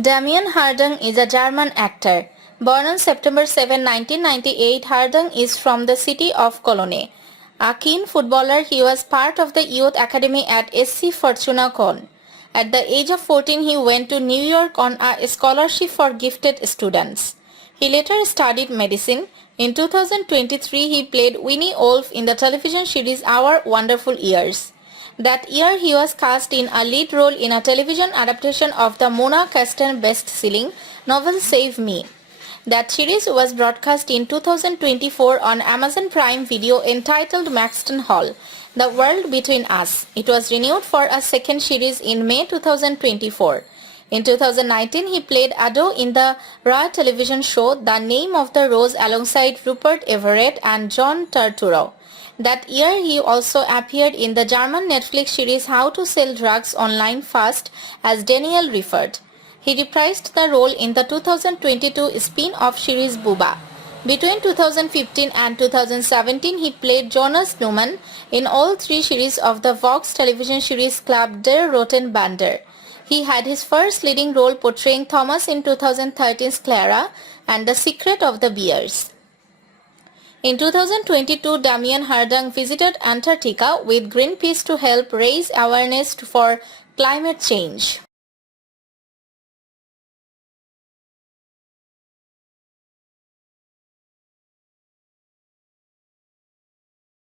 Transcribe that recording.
Damian Hardung is a German actor. Born on September 7, 1998, Hardung is from the city of Cologne. A keen footballer, he was part of the youth academy at SC Fortuna Köln. At the age of 14, he went to New York on a scholarship for gifted students. He later studied medicine. In 2023, he played Winnie Wolf in the television series Our Wonderful Years. That year, he was cast in a lead role in a television adaptation of the Mona Casten best-selling novel Save Me. That series was broadcast in 2024 on Amazon Prime Video entitled Maxton Hall, The World Between Us. It was renewed for a second series in May 2024. In 2019, he played Ado in the Raw television show The Name of the Rose alongside Rupert Everett and John Turturro. That year, he also appeared in the German Netflix series How to Sell Drugs Online Fast as Daniel Riefert. He reprised the role in the 2022 spin-off series Buba. Between 2015 and 2017, he played Jonas Newman in all three series of the Vox television series Club Der Roten Bander. He had his first leading role portraying Thomas in 2013's Clara and The Secret of the Bears. In 2022, Damian Hardung visited Antarctica with Greenpeace to help raise awareness for climate change.